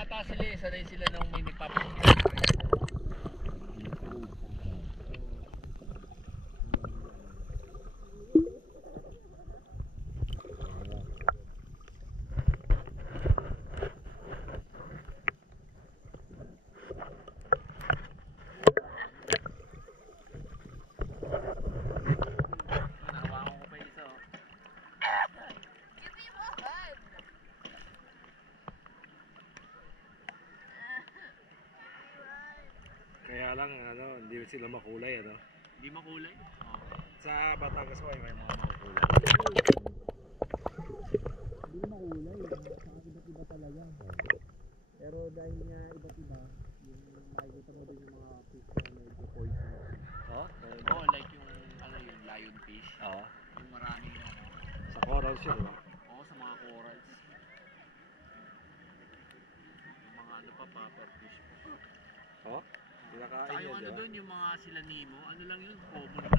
ata sila eh. Sanay sila nung may nagpapakita. Kaya lang ano, hindi sila makulay ano. Hindi makulay. Oh. Sa Batangas may mga makulay. Hindi makulay, saka iba't iba talaga. Pero dahil nga iba't iba, yung makikita mo din yung mga fish na medyo poisonous. Oh? Oh, like yung ano yun, lionfish. Oo. Yung maraming ano. Sa corals yun, diba? Oo, sa mga corals. Yung mga ano pa, pufferfish pa. Oh? Pinakain Saka yan, yung ano diba? doon, yung mga sila Nemo, ano lang yun, common